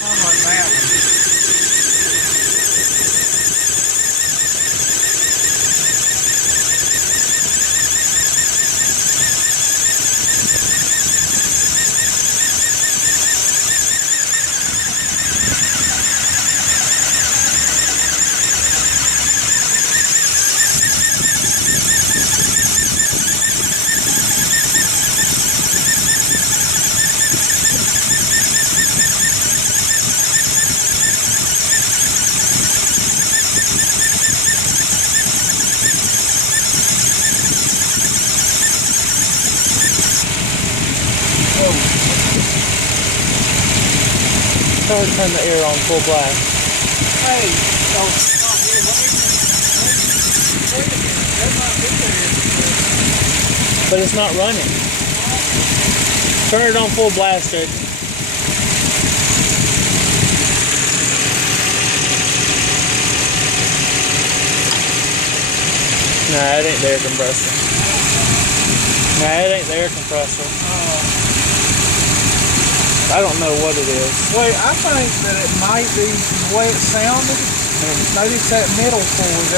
Unlike that one. Tell her to turn the air on full blast. Hey, so it's not here. Wait a minute. That might be there. But it's not running. Turn it on full blast, Ed. Nah, it ain't the air compressor. Nah, it ain't the air compressor. I don't know what it is. Wait, I think that it might be the way it sounded. Maybe it's that middle cord. That